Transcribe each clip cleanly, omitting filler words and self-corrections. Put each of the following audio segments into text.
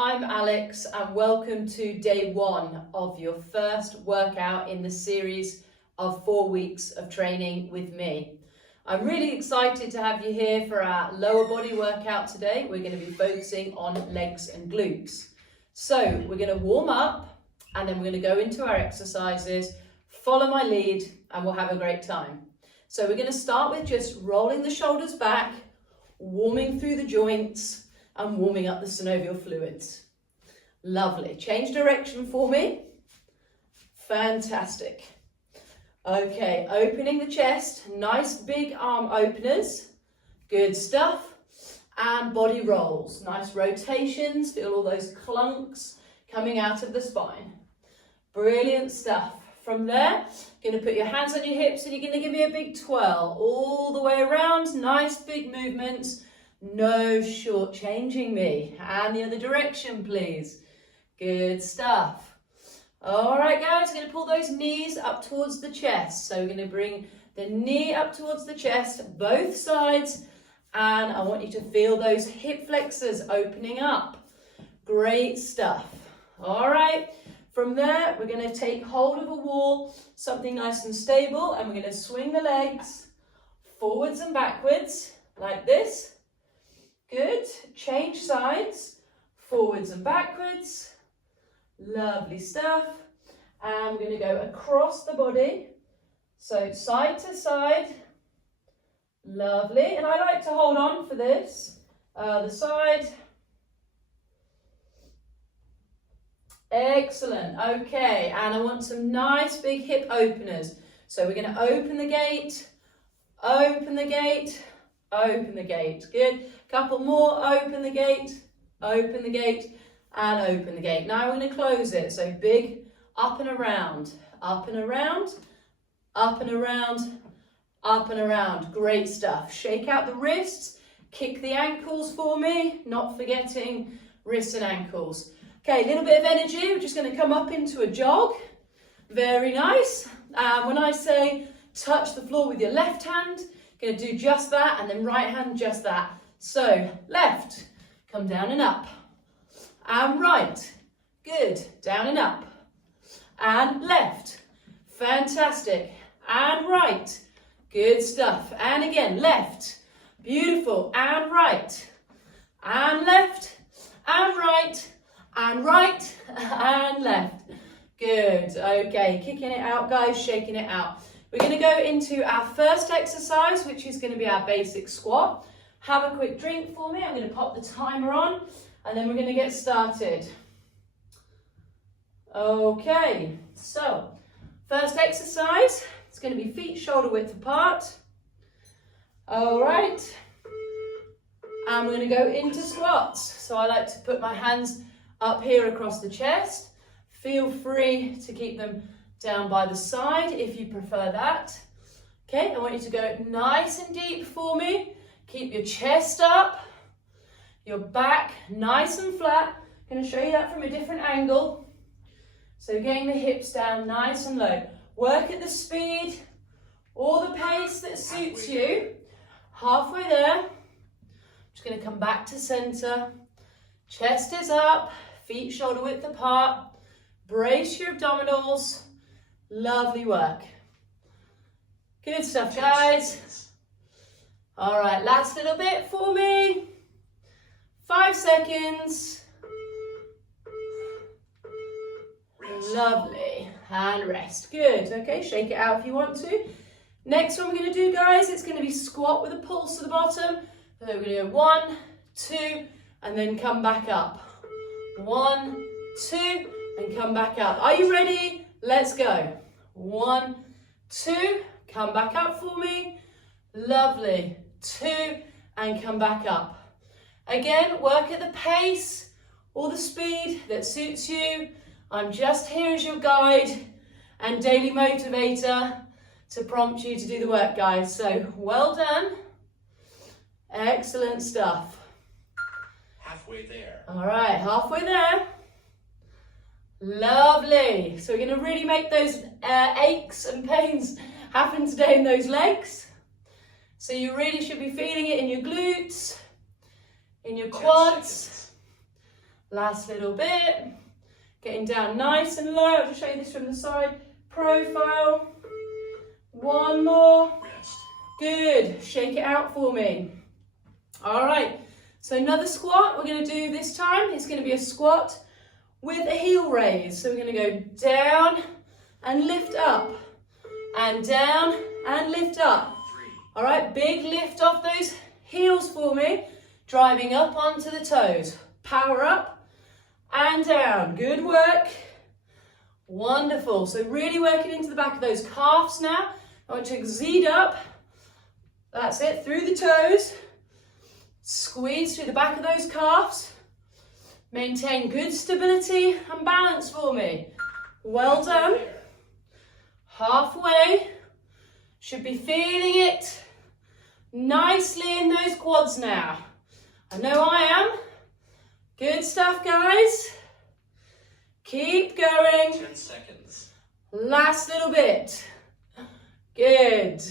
I'm Alex and welcome to day 1 of your first workout in the series of 4 weeks of training with me. I'm really excited to have you here for our lower body workout today. We're going to be focusing on legs and glutes. So we're going to warm up and then we're going to go into our exercises, follow my lead and we'll have a great time. So we're going to start with just rolling the shoulders back, warming through the joints and warming up the synovial fluids. Lovely. Change direction for me. Fantastic. Okay, opening the chest, nice big arm openers. Good stuff. And body rolls, nice rotations. Feel all those clunks coming out of the spine. Brilliant stuff. From there, you're going to put your hands on your hips and you're going to give me a big twirl all the way around. Nice big movements. No short-changing me. And the other direction, please. Good stuff. All right, guys, we're going to pull those knees up towards the chest. So we're going to bring the knee up towards the chest, both sides. And I want you to feel those hip flexors opening up. Great stuff. All right. From there, we're going to take hold of a wall, something nice and stable, and we're going to swing the legs forwards and backwards like this. Good. Change sides, forwards and backwards. Lovely stuff. And we're going to go across the body. So side to side. Lovely. And I like to hold on for this. The side. Excellent. Okay. And I want some nice big hip openers. So we're going to open the gate, open the gate, open the gate. Good. Couple more. Open the gate, open the gate, and open the gate. Now we're going to close it. So big up and around, up and around, up and around, up and around. Great stuff. Shake out the wrists, kick the ankles for me, not forgetting wrists and ankles. Okay, a little bit of energy. We're just going to come up into a jog. Very nice. And when I say touch the floor with your left hand, going to do just that, and then right hand just that. So left, come down and up, and right, good, down and up, and left, fantastic, and right, good stuff, and again, left, beautiful, and right, and left, and right, and right, and left, good, okay, kicking it out, guys, shaking it out. We're going to go into our first exercise, which is going to be our basic squat. Have a quick drink for me. I'm going to pop the timer on and then we're going to get started. Okay, so first exercise, it's going to be feet shoulder width apart. All right, and we're going to go into squats. So I like to put my hands up here across the chest. Feel free to keep them down by the side if you prefer that. Okay, I want you to go nice and deep for me. Keep your chest up, your back nice and flat. I'm going to show you that from a different angle. So getting the hips down nice and low. Work at the speed or the pace that suits you. Halfway there. Just going to come back to center. Chest is up, feet shoulder width apart. Brace your abdominals. Lovely work. Good stuff, guys. All right, last little bit for me. 5 seconds. Rest. Lovely. And rest. Good. Okay, shake it out if you want to. Next one we're going to do, guys, it's going to be squat with a pulse to the bottom. So we're going to go 1, 2, and then come back up. 1, 2, and come back up. Are you ready? Let's go. 1, 2, come back up for me. Lovely. 2, and come back up. Again, work at the pace or the speed that suits you. I'm just here as your guide and daily motivator to prompt you to do the work, guys. So well done. Excellent stuff. Halfway there. All right, halfway there. Lovely. So we're going to really make those aches and pains happen today in those legs. So you really should be feeling it in your glutes, in your quads. Last little bit. Getting down nice and low. I'll just show you this from the side. Profile. One more. Rest. Good. Shake it out for me. All right. So another squat we're going to do this time. It's going to be a squat with a heel raise. So we're going to go down and lift up. And down and lift up. 3. All right. Big lift off those heels for me. Driving up onto the toes. Power up and down. Good work. Wonderful. So really working into the back of those calves now. I want to exceed up. That's it. Through the toes. Squeeze through the back of those calves. Maintain good stability and balance for me. Well done. There. Halfway. Should be feeling it nicely in those quads now. I know I am. Good stuff, guys. Keep going. 10 seconds. Last little bit. Good.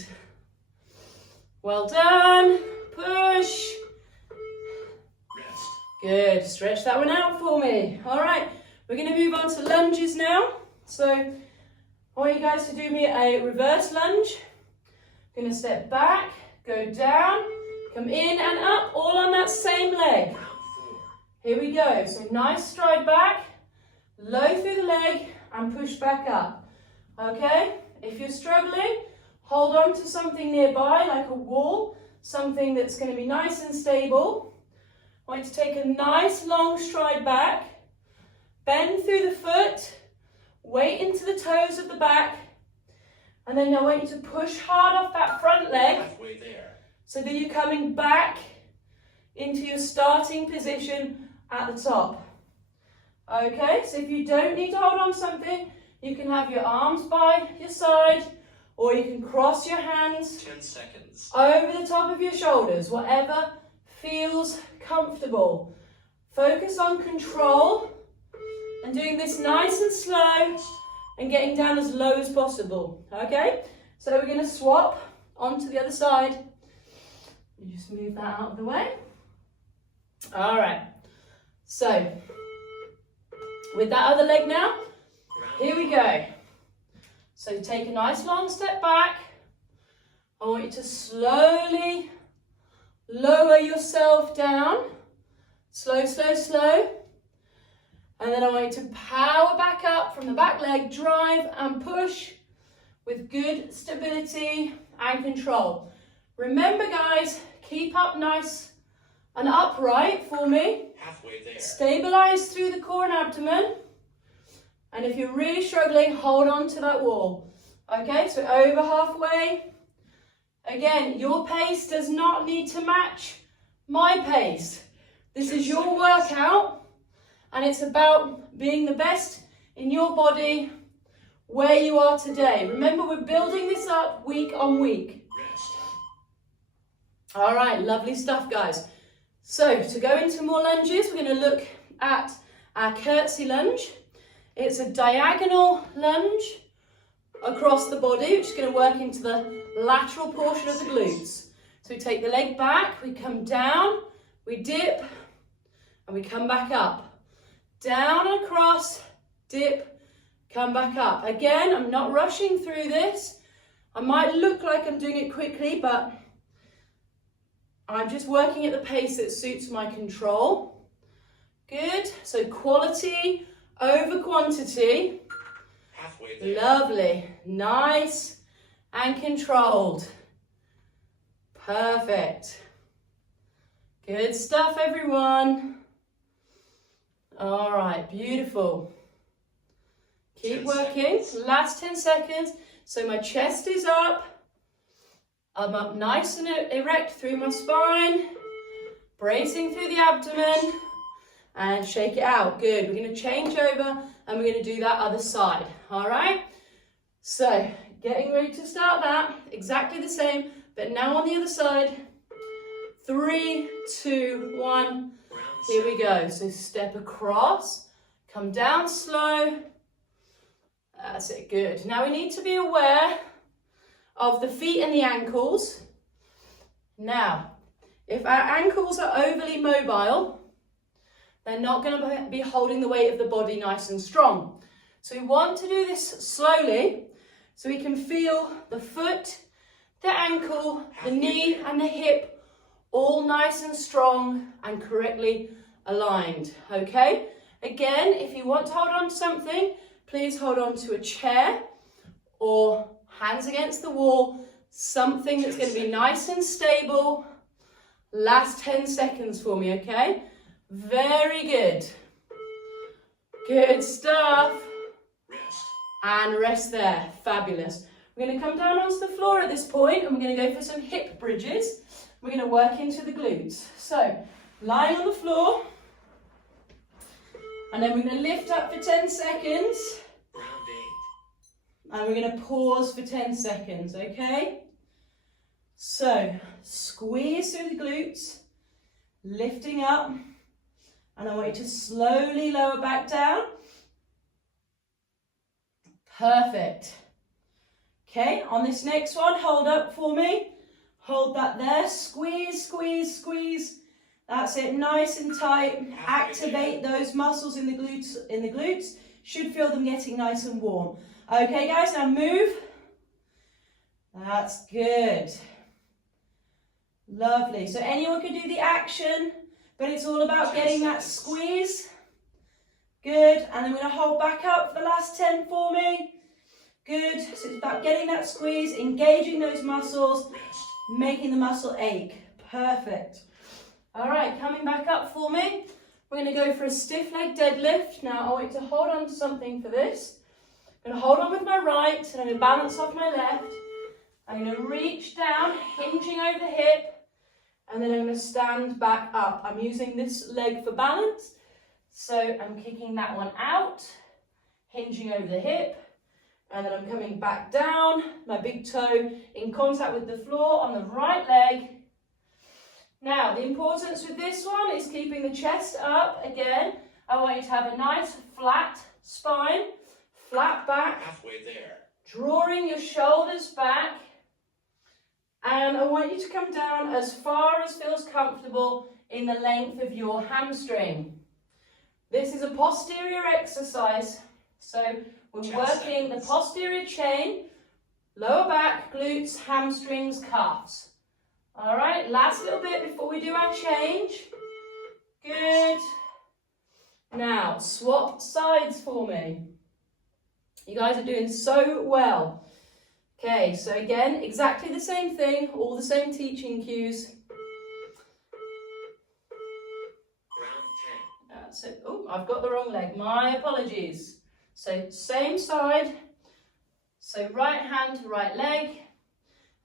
Well done. Push. Rest. Good. Stretch that one out for me. All right. We're going to move on to lunges now. So I want you guys to do me a reverse lunge. Going to step back, go down, come in and up, all on that same leg. Round 4. Here we go. So nice stride back, low through the leg and push back up. Okay? If you're struggling, hold on to something nearby like a wall, something that's going to be nice and stable. I want you to take a nice long stride back, bend through the foot, weight into the toes of the back, and then I want you to push hard off that front leg Halfway there. so that you're coming back into your starting position at the top. Okay, so if you don't need to hold on to something, you can have your arms by your side, or you can cross your hands 10 seconds. over the top of your shoulders, whatever feels comfortable. Focus on control and doing this nice and slow and getting down as low as possible. Okay, so we're going to swap onto the other side. You just move that out of the way. All right, so with that other leg now, here we go. So take a nice long step back. I want you to slowly lower yourself down. Slow, slow, slow. And then I want you to power back up from the back leg, drive and push with good stability and control. Remember, guys, keep up nice and upright for me. Halfway there. Stabilize through the core and abdomen. And if you're really struggling, hold on to that wall. Okay, so over halfway. Again, your pace does not need to match my pace. This is your workout, and it's about being the best in your body where you are today. Remember, we're building this up week on week. Rest. All right, lovely stuff, guys. So to go into more lunges, we're going to look at our curtsy lunge. It's a diagonal lunge across the body, which is going to work into the lateral portion of the glutes. So we take the leg back, we come down, we dip, and we come back up. Down and across, dip, come back up. Again, I'm not rushing through this. I might look like I'm doing it quickly, but I'm just working at the pace that suits my control. Good, so quality over quantity. Halfway there. Lovely, nice and controlled. Perfect. Good stuff, everyone. All right, beautiful. Keep 10 working. seconds. Last 10 seconds. So my chest is up. I'm up nice and erect through my spine. Bracing through the abdomen. And shake it out. Good. We're going to change over and we're going to do that other side. All right? So, getting ready to start that. Exactly the same, but now on the other side. 3, 2, 1. Here we go. So step across, come down slow. That's it, good. Now we need to be aware of the feet and the ankles. Now, if our ankles are overly mobile, they're not going to be holding the weight of the body nice and strong. So we want to do this slowly so we can feel the foot, the ankle, the knee and the hip all nice and strong and correctly aligned, okay? Again, if you want to hold on to something, please hold on to a chair or hands against the wall, something that's going to be nice and stable. Last 10 seconds for me, okay? Very good. Good stuff. Rest. And rest there. Fabulous. We're going to come down onto the floor at this point and we're going to go for some hip bridges. We're going to work into the glutes. So, lying on the floor. And then we're going to lift up for 10 seconds. Grounding. And we're going to pause for 10 seconds, okay? So, squeeze through the glutes, lifting up, and I want you to slowly lower back down. Perfect. Okay, on this next one, hold up for me. Hold that there, squeeze, squeeze, squeeze. That's it, nice and tight. Activate those muscles in the glutes. Should feel them getting nice and warm. Okay, guys, now move. That's good. Lovely. So anyone can do the action, but it's all about getting that squeeze. Good. And then we're going to hold back up for the last 10 for me. Good. So it's about getting that squeeze, engaging those muscles, making the muscle ache. Perfect. All right, coming back up for me. We're going to go for a stiff leg deadlift. Now I want you to hold on to something for this. I'm going to hold on with my right and I'm going to balance off my left. I'm going to reach down, hinging over the hip. And then I'm going to stand back up. I'm using this leg for balance. So I'm kicking that one out, hinging over the hip. And then I'm coming back down, my big toe in contact with the floor on the right leg. Now, the importance with this one is keeping the chest up. Again, I want you to have a nice flat spine, flat back. Halfway there. Drawing your shoulders back. And I want you to come down as far as feels comfortable in the length of your hamstring. This is a posterior exercise, so we're working the posterior chain, lower back, glutes, hamstrings, calves. All right, last little bit before we do our change. Good. Now, swap sides for me. You guys are doing so well. Okay, so again, exactly the same thing, all the same teaching cues. Ground 10. So, oh, I've got the wrong leg, my apologies. So same side, so right hand to right leg.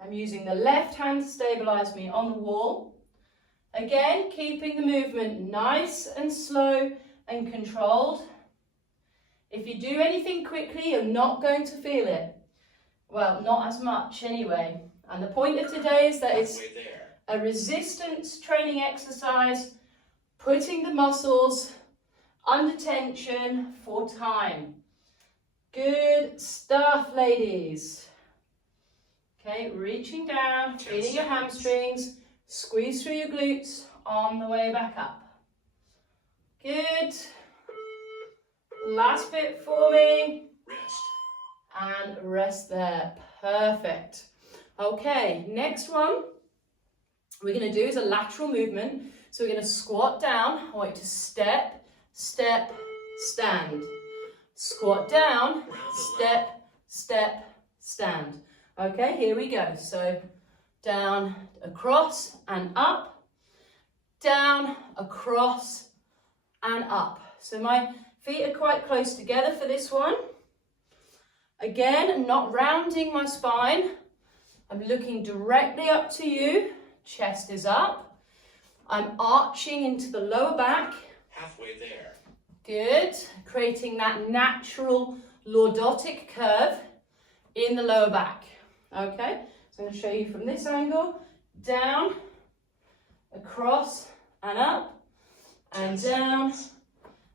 I'm using the left hand to stabilize me on the wall. Again, keeping the movement nice and slow and controlled. If you do anything quickly, you're not going to feel it. Well, not as much anyway. And the point of today is that it's a resistance training exercise, putting the muscles under tension for time. Good stuff, ladies. Okay, reaching down, feeling your hamstrings, squeeze through your glutes on the way back up. Good. Last bit for me. Rest. And rest there. Perfect. Okay, next one we're going to do is a lateral movement. So we're going to squat down. I want you to step, step, stand. Squat down, step, step, stand. Okay, here we go. So down, across and up, down, across and up. So my feet are quite close together for this one. Again, not rounding my spine. I'm looking directly up to you. Chest is up. I'm arching into the lower back. Halfway there. Good. Creating that natural lordotic curve in the lower back. Okay, so I'm going to show you from this angle. Down, across and up, and down,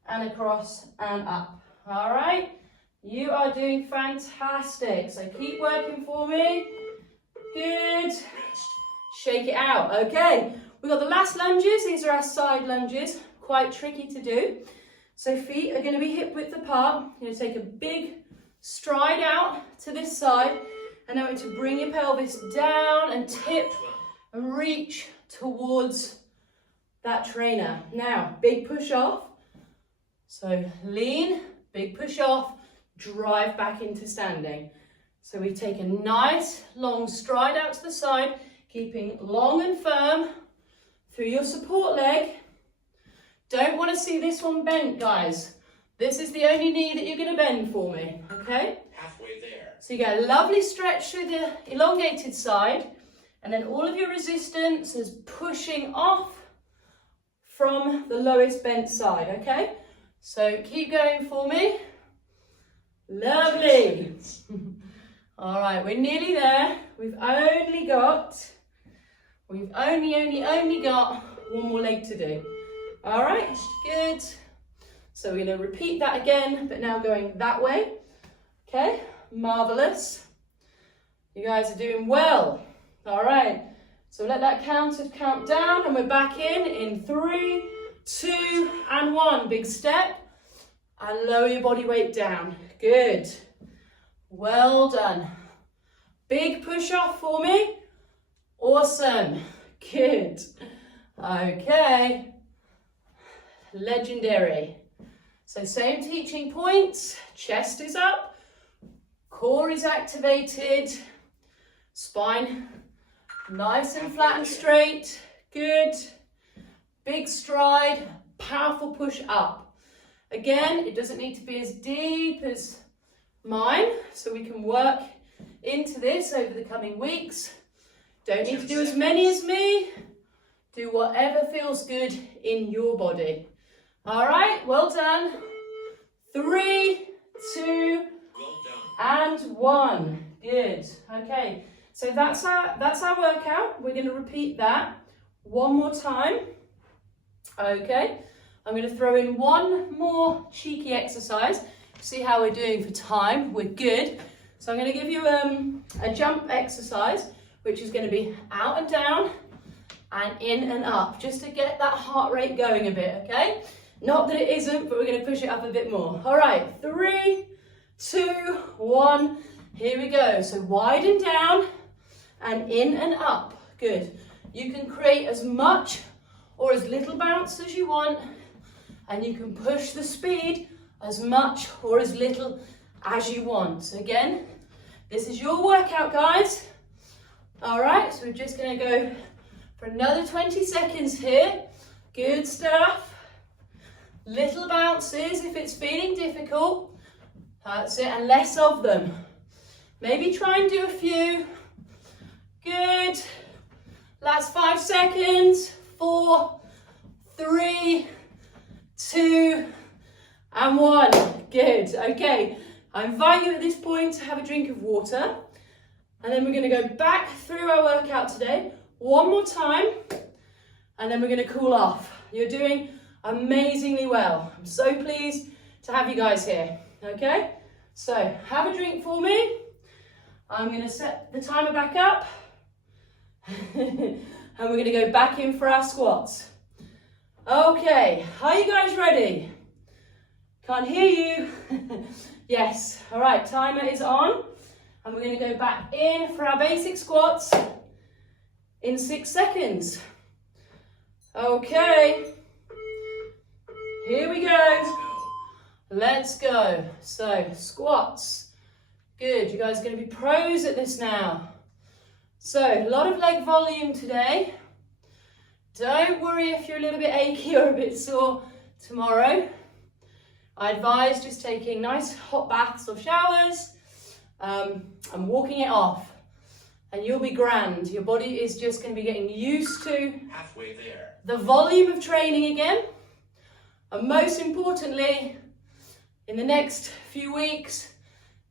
and across and up. All right. You are doing fantastic. So keep working for me. Good. Shake it out. Okay. We've got the last lunges. These are our side lunges. quite tricky to do. So feet are going to be hip width apart. You're going to take a big stride out to this side, and now to bring your pelvis down and tip 12, and reach towards that trainer. Now, big push off. So lean, big push off, drive back into standing. So we take a nice long stride out to the side, keeping long and firm through your support leg. Don't want to see this one bent, guys. This is the only knee that you're going to bend for me, okay? halfway there. So you get a lovely stretch through the elongated side, and then all of your resistance is pushing off from the lowest bent side, okay? So keep going for me. 2 Lovely. seconds. All right, we're nearly there. We've only got one more leg to do. All right, good. So we're going to repeat that again, but now going that way. Okay, marvelous. You guys are doing well. All right, so let that counter count down, and we're back in 3, 2, and 1. Big step, and lower your body weight down. Good. Well done. Big push off for me. Awesome. Good. Okay. Legendary. So same teaching points. Chest is up. Core is activated. Spine nice and flat and straight. Good. Big stride. Powerful push up. Again, it doesn't need to be as deep as mine, so we can work into this over the coming weeks. Don't need to do as many as me. Do whatever feels good in your body. All right, well done. 3, 2, Well done. and 1. Good. Okay, so that's our workout. We're going to repeat that one more time. Okay, I'm going to throw in one more cheeky exercise. See how we're doing for time. We're good. So I'm going to give you a jump exercise, which is going to be out and down and in and up, just to get that heart rate going a bit, okay? Not that it isn't, but we're going to push it up a bit more. All right, 3, 2, 1. Here we go. So widen down and in and up. Good. You can create as much or as little bounce as you want, and you can push the speed as much or as little as you want. So again, this is your workout, guys. All right, so we're just going to go for another 20 seconds here. Good stuff. Little bounces if it's feeling difficult. That's it, and less of them. Maybe try and do a few. Good. Last 5 seconds. 4, 3, 2, and 1. Good. Okay. I invite you at this point to have a drink of water. And then we're going to go back through our workout today one more time. And then we're going to cool off. You're doing amazingly well. I'm so pleased to have you guys here. Okay? So have a drink for me. I'm going to set the timer back up. And we're going to go back in for our squats. Okay, are you guys ready? Can't hear you. Yes, all right, timer is on. And we're going to go back in for our basic squats in 6 seconds. Okay, here we go. Let's go. So, squats. Good, you guys are going to be pros at this now. So, a lot of leg volume today. Don't worry if you're a little bit achy or a bit sore tomorrow. I advise just taking nice hot baths or showers and walking it off. And you'll be grand. Your body is just going to be getting used to Halfway there. the volume of training again. And most importantly, in the next few weeks,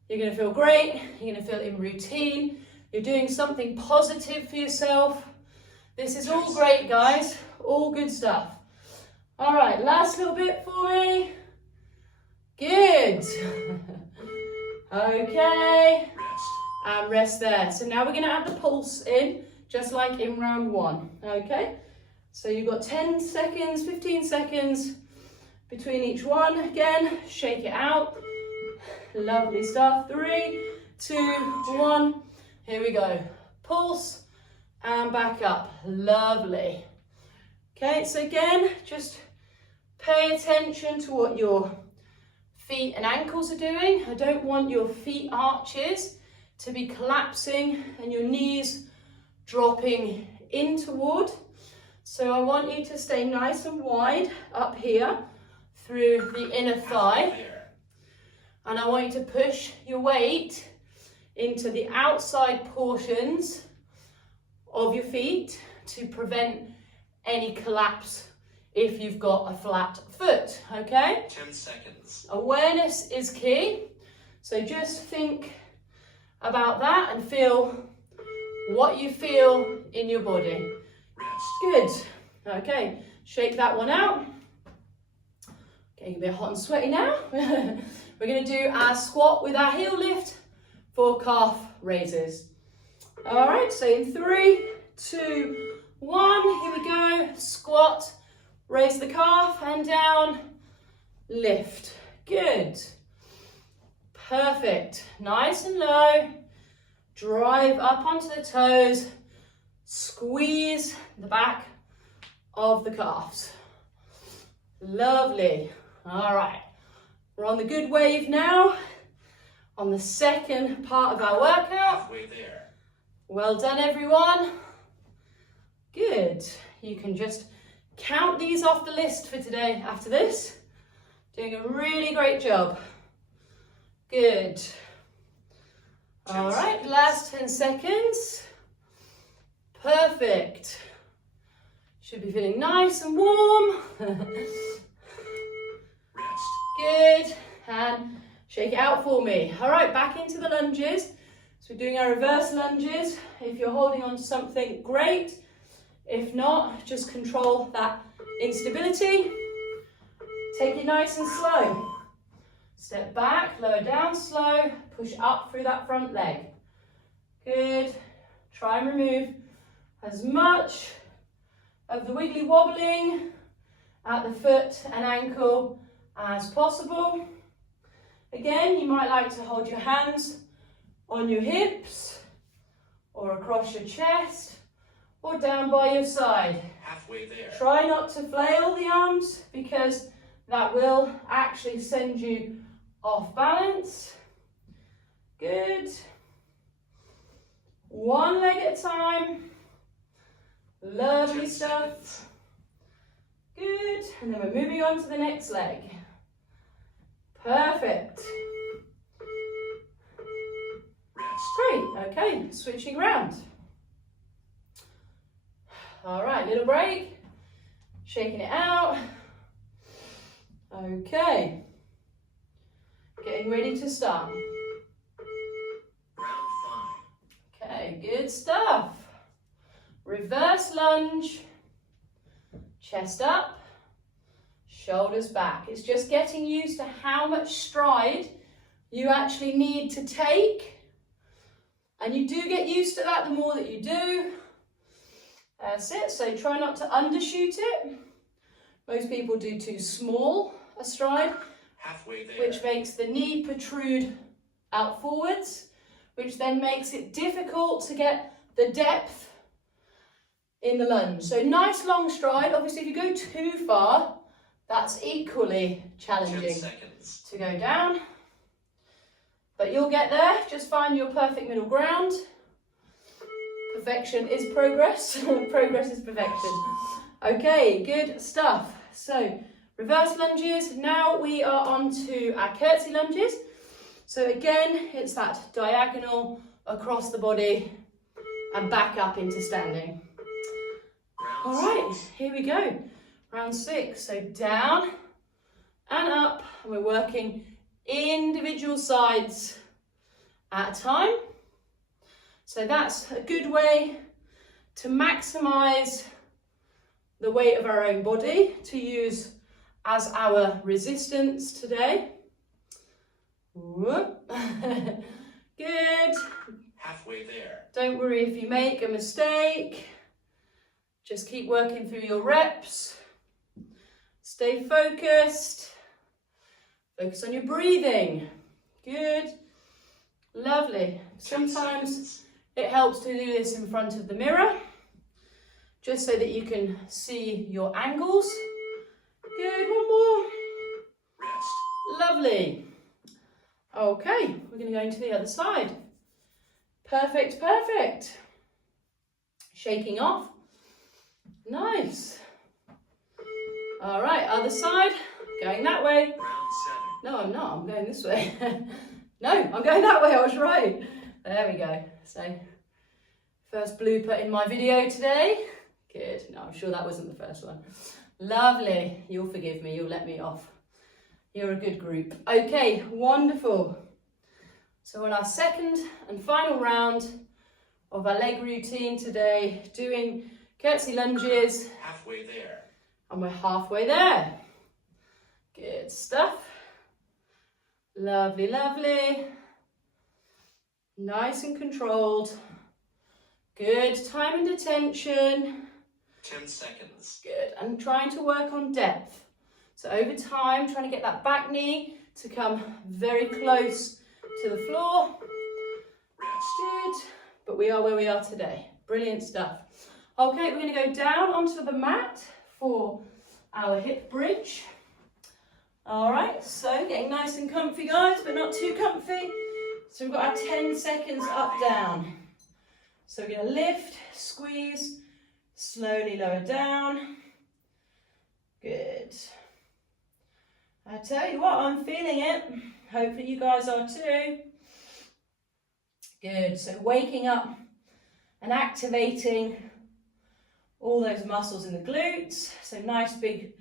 you're going to feel great. You're going to feel in routine. You're doing something positive for yourself. This is all great, guys. All good stuff. All right, last little bit for me. Good. Okay. Rest. And rest there. So now we're going to add the pulse in, just like in round 1. Okay. So you've got 10 seconds, 15 seconds between each one. Again, shake it out. Lovely stuff. 3, 2, 1. Here we go. Pulse and back up. Lovely. Okay, so again, just pay attention to what your feet and ankles are doing. I don't want your feet arches to be collapsing and your knees dropping in toward. So I want you to stay nice and wide up here through the inner thigh. And I want you to push your weight into the outside portions of your feet to prevent any collapse if you've got a flat foot, okay? 10 seconds. Awareness is key. So just think about that and feel what you feel in your body. Rest. Good. Okay, shake that one out. Getting a bit hot and sweaty now. We're going to do our squat with our heel lift for calf raises. All right, so in 3, 2, 1, here we go. Squat, raise the calf and down, lift. Good. Perfect. Nice and low. Drive up onto the toes. Squeeze the back of the calves. Lovely. All right. We're on the good wave now, on the second part of our workout. Halfway there. Well done, everyone. Good. You can just count these off the list for today after this. Doing a really great job. Good. All right, last 10 seconds. Perfect. Should be feeling nice and warm. Rest. Good, and shake it out for me. All right, back into the lunges. So we're doing our reverse lunges. If you're holding on to something, great. If not, just control that instability. Take it nice and slow. Step back, lower down, slow. Push up through that front leg. Good. Try and remove as much of the wiggly wobbling at the foot and ankle as possible. Again, you might like to hold your hands on your hips or across your chest or down by your side. Halfway there. Try not to flail the arms because that will actually send you off balance. Good. One leg at a time. Lovely 10 stuff. seconds. Good. And then we're moving on to the next leg. Perfect. Rest. Great. Okay, switching around. All right, little break. Shaking it out. Okay. Getting ready to start. Round 5. Okay, good stuff. Reverse lunge. Chest up. Shoulders back. It's just getting used to how much stride you actually need to take. And you do get used to that the more that you do. That's it. So try not to undershoot it. Most people do too small a stride, Halfway there. which makes the knee protrude out forwards, which then makes it difficult to get the depth in the lunge. So nice long stride. Obviously, if you go too far, that's equally 10 challenging seconds. to go down. But you'll get there. Just find your perfect middle ground. Perfection is progress. Progress is perfection. Okay, good stuff. So reverse lunges. Now we are on to our curtsy lunges. So again, it's that diagonal across the body and back up into standing. All right, here we go. Round 6. So down and up. And we're working individual sides at a time. So that's a good way to maximize the weight of our own body to use as our resistance today. Whoop. Good. Halfway there. Don't worry if you make a mistake. Just keep working through your reps. Stay focused. Focus on your breathing. Good. Lovely. 10 Sometimes seconds. it helps to do this in front of the mirror, just so that you can see your angles. Good, one more. Rest. Lovely. Okay, we're going to go into the other side. Perfect, perfect. Shaking off. Nice. All right, other side. Going that way. Round 7. No, I'm not. I'm going this way. No, I'm going that way. I was right. There we go. So, first blooper in my video today. Good. No, I'm sure that wasn't the first one. Lovely. You'll forgive me. You'll let me off. You're a good group. Okay, wonderful. So on our second and final round of our leg routine today, doing curtsy lunges, Halfway there. and we're halfway there. Good stuff. Lovely, lovely. Nice and controlled. Good time and attention. 10 seconds. Good, and trying to work on depth. So over time, trying to get that back knee to come very close to the floor. Rest. Good, but we are where we are today. Brilliant stuff. Okay, we're going to go down onto the mat for our hip bridge. All right, so getting nice and comfy, guys, but not too comfy. So we've got our 10 seconds up, down. So we're going to lift, squeeze, slowly lower down. Good. I tell you what, I'm feeling it. Hopefully you guys are too. Good, so waking up and activating all those muscles in the glutes. So nice big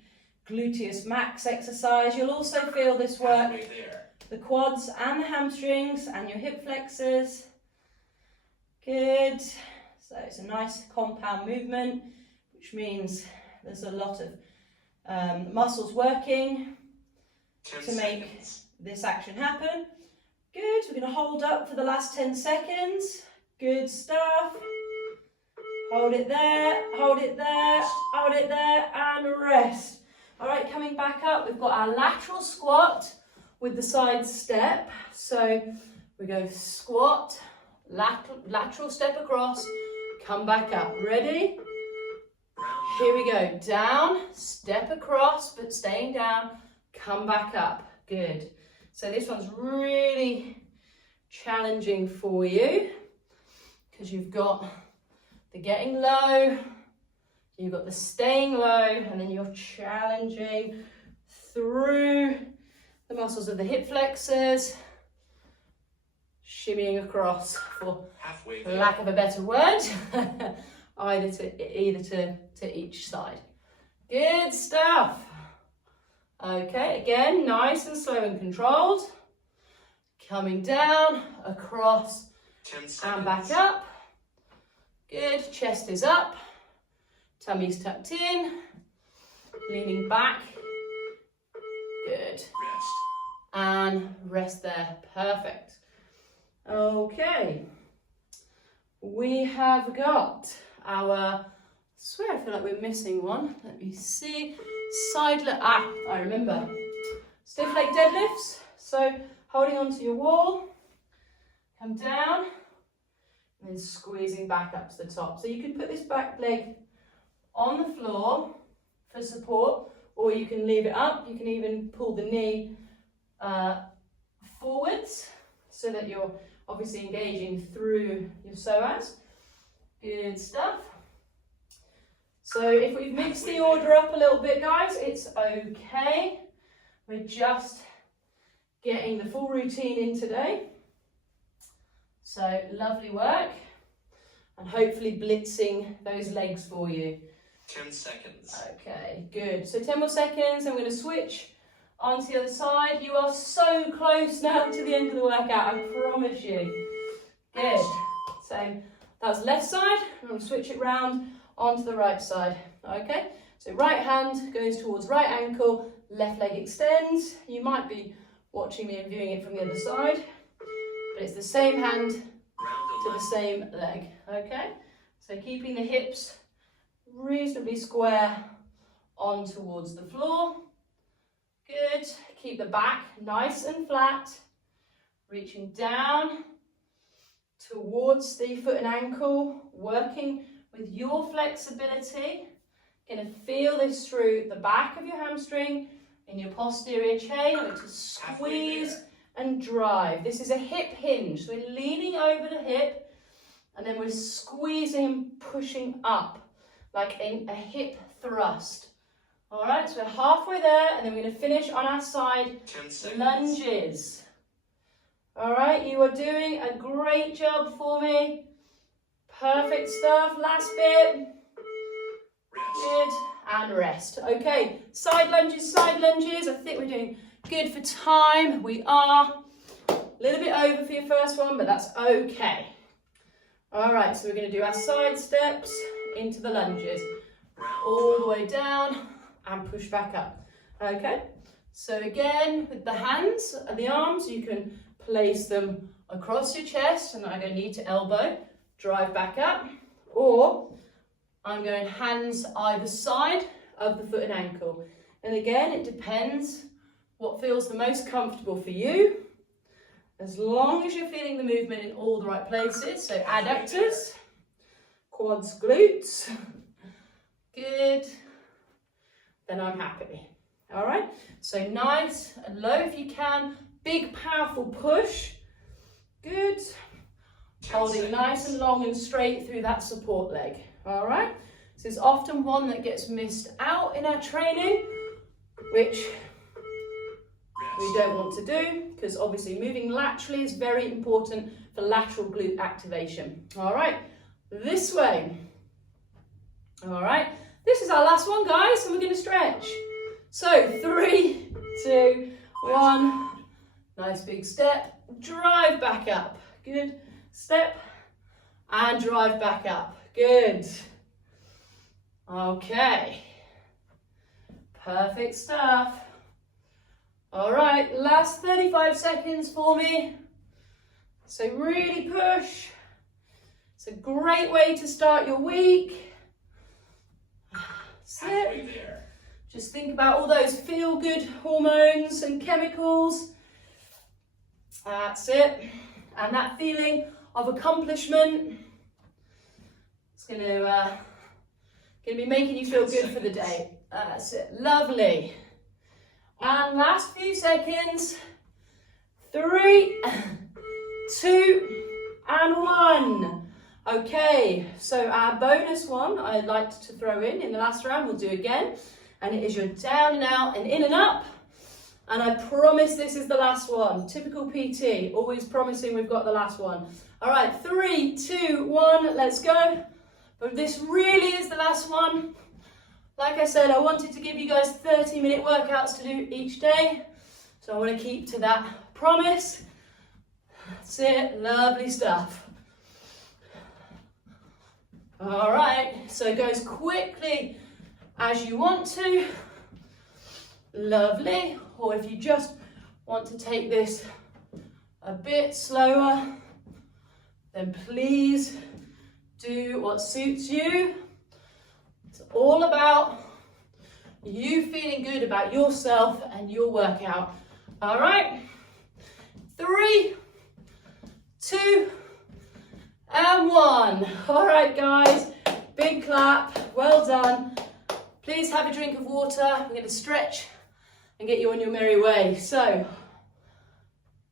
gluteus max exercise. You'll also feel this work Halfway there. the quads and the hamstrings and your hip flexors. Good. So it's a nice compound movement, which means there's a lot of muscles working 10 to make seconds. this action happen. Good. We're going to hold up for the last 10 seconds. Good stuff. Hold it there, hold it there, hold it there, and rest. All right, coming back up, we've got our lateral squat with the side step. So we go squat, lateral step across, come back up. Ready? Round Here we go. Down, step across, but staying down, come back up. Good. So this one's really challenging for you because you've got the getting low, you've got the staying low, and then you're challenging through the muscles of the hip flexors, shimmying across, for halfway there. lack of a better word, either to each side. Good stuff. Okay, again, nice and slow and controlled. Coming down, across, 10 seconds. and back up. Good, chest is up, tummy's tucked in, leaning back. Good. Rest. And rest there. Perfect. Okay. We have got our, I swear I feel like we're missing one. Let me see. Side leg. Ah, I remember. Stiff leg deadlifts. So holding onto your wall, come down, and then squeezing back up to the top. So you can put this back leg on the floor for support, or you can leave it up. You can even pull the knee forwards so that you're obviously engaging through your psoas. Good stuff. So if we've mixed the order up a little bit, guys, it's okay. We're just getting the full routine in today. So lovely work, and hopefully blitzing those legs for you. 10 seconds. Okay, good. So 10 more seconds, and we're going to switch onto the other side. You are so close now to the end of the workout, I promise you. Good. So that was left side. I'm going to switch it round onto the right side. Okay, so right hand goes towards right ankle, left leg extends. You might be watching me and viewing it from the other side, but it's the same hand Round to the 11. same leg. Okay, so keeping the hips reasonably square on towards the floor. Good. Keep the back nice and flat. Reaching down towards the foot and ankle, working with your flexibility. Going to feel this through the back of your hamstring in your posterior chain. Going to squeeze and drive. This is a hip hinge. So we're leaning over the hip and then we're squeezing and pushing up like a hip thrust. All right, so we're halfway there and then we're going to finish on our side 10 seconds. lunges. All right, you are doing a great job for me. Perfect stuff. Last bit. Rest. Good. And rest. Okay, side lunges, side lunges. I think we're doing good for time. We are a little bit over for your first one, but that's okay. All right, so we're going to do our side steps into the lunges. All the way down and push back up. Okay, so again, with the hands and the arms, you can place them across your chest and I go knee to elbow, drive back up, or I'm going hands either side of the foot and ankle. And again, it depends what feels the most comfortable for you. As long as you're feeling the movement in all the right places. So adductors, quads, glutes. Good. Then I'm happy. All right. So nice and low if you can. Big, powerful push. Good. Holding nice and long and straight through that support leg. All right. This is often one that gets missed out in our training, which we don't want to do because obviously moving laterally is very important for lateral glute activation. All right. This way. All right. This is our last one, guys, and we're going to stretch. So 3, 2, 1. Nice big step. Drive back up. Good. Step and drive back up. Good. Okay. Perfect stuff. All right, last 35 seconds for me. So really push. It's a great way to start your week. Halfway there. Just think about all those feel-good hormones and chemicals. That's it. And that feeling of accomplishment. It's going to be making you feel good for the day. That's it. Lovely. And last few seconds. 3, 2, and 1. Okay, so our bonus one I'd like to throw in the last round, we'll do again. And it is your down and out and in and up. And I promise this is the last one. Typical PT, always promising we've got the last one. All right, 3, 2, 1, let's go. But this really is the last one. Like I said, I wanted to give you guys 30-minute workouts to do each day. So I want to keep to that promise. That's it, lovely stuff. All right, so it goes quickly as you want to. Lovely. Or if you just want to take this a bit slower, then please do what suits you. It's all about you feeling good about yourself and your workout. All right, 3, 2, and 1. All right, guys, big clap, well done. Please have a drink of water. We're going to stretch and get you on your merry way. So,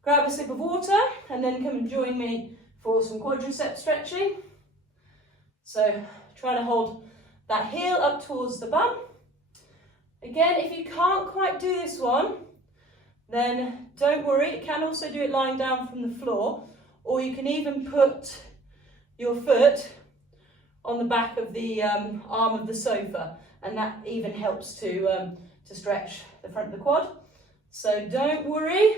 grab a sip of water and then come and join me for some quadricep stretching. So, try to hold that heel up towards the bum. Again, if you can't quite do this one, then don't worry. You can also do it lying down from the floor, or you can even put your foot on the back of the arm of the sofa, and that even helps to stretch the front of the quad. So don't worry,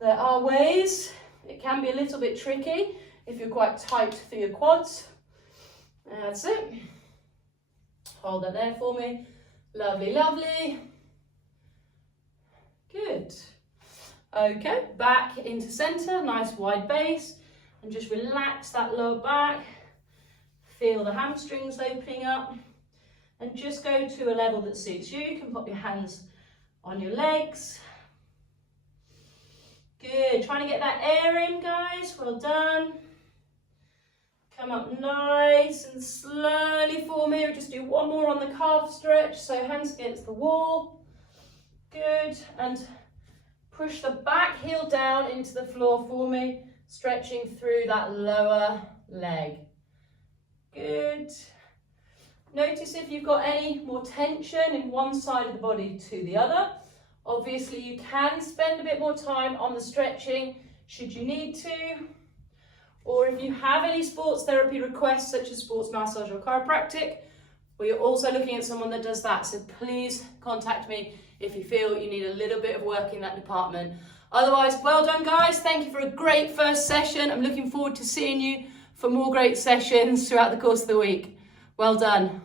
there are ways. It can be a little bit tricky if you're quite tight through your quads. That's it. Hold that there for me. Lovely, lovely. Good. Okay, back into center, nice wide base, and just relax that lower back. Feel the hamstrings opening up. And just go to a level that suits you. You can put your hands on your legs. Good. Trying to get that air in, guys. Well done. Come up nice and slowly for me. We'll just do one more on the calf stretch. So hands against the wall. Good. And push the back heel down into the floor for me. Stretching through that lower leg. Good. Notice if you've got any more tension in one side of the body to the other. Obviously, you can spend a bit more time on the stretching should you need to. Or if you have any sports therapy requests, such as sports massage or chiropractic, we're also looking at someone that does that. So please contact me if you feel you need a little bit of work in that department. Otherwise, well done, guys. Thank you for a great first session. I'm looking forward to seeing you for more great sessions throughout the course of the week. Well done.